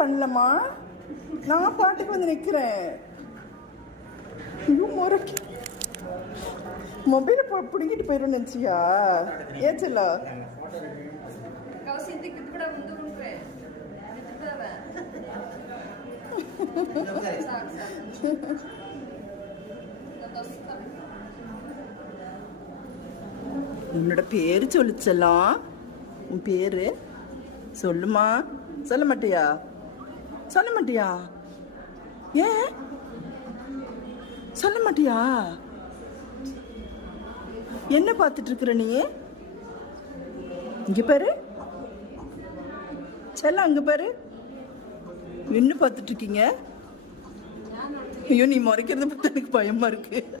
பண்ணலம்மா, நான் பாட்டுக்கு வந்து நிற்கிறேன். ஐயோ முறைக்கு மொபைலை பிடிங்கிட்டு போயிடும் நினச்சியா? ஏச்சல உன்னோட பேரு சொல்லிச்சலாம். உன் பேரு சொல்லுமா. சொல்ல மாட்டியா? சொல்ல மாட்டியா? ஏன் சொல்ல மாட்டியா? என்ன பார்த்துட்டு இருக்கிற நீ? இங்க பாரு செல்ல, அங்க பாரு. என்ன பார்த்துட்டு இருக்கீங்க? ஐயோ, நீ முறைக்கிறத பத்தி எனக்கு பயமா இருக்கு.